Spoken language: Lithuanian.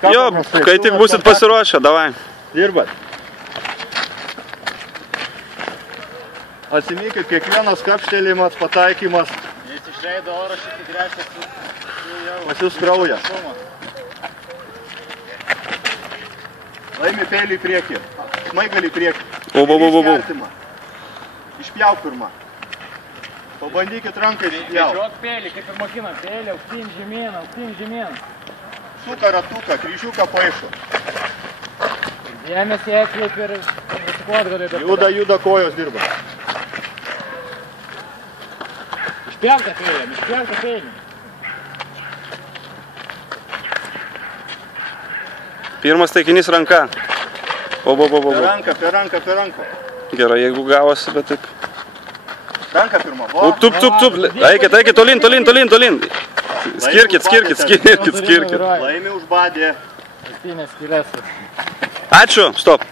Jo, kai tik būsit pasiruošę, davai. Dirbat. Atsiminkit, kiekvienas kapštelėjimas, pataikymas. Jis išleido oro šitį gręžtą su... Pas jūs krauja. Laimi peilį į priekį. Smaigalį į priekį. Išpjauk pirmą. Pabandykit ranką išpjauk. Vežiok peilį, kaip ir mokinam. Peilį, aukštyn žemyn, aukštyn žemyn. Suka ratuką, kryžiuką paišo. Dėmesį atkreip ir pasikuot gali. Juda kojos dirba. Išpjauk tą peilį. Pirmas taikinys ranka. Per ranką. Gerai, jeigu gavosi, bet taip. Ranką pirmą. Tup. Eikit, tolin. Skirkit. Laimi užbadė. Ačiū, stop.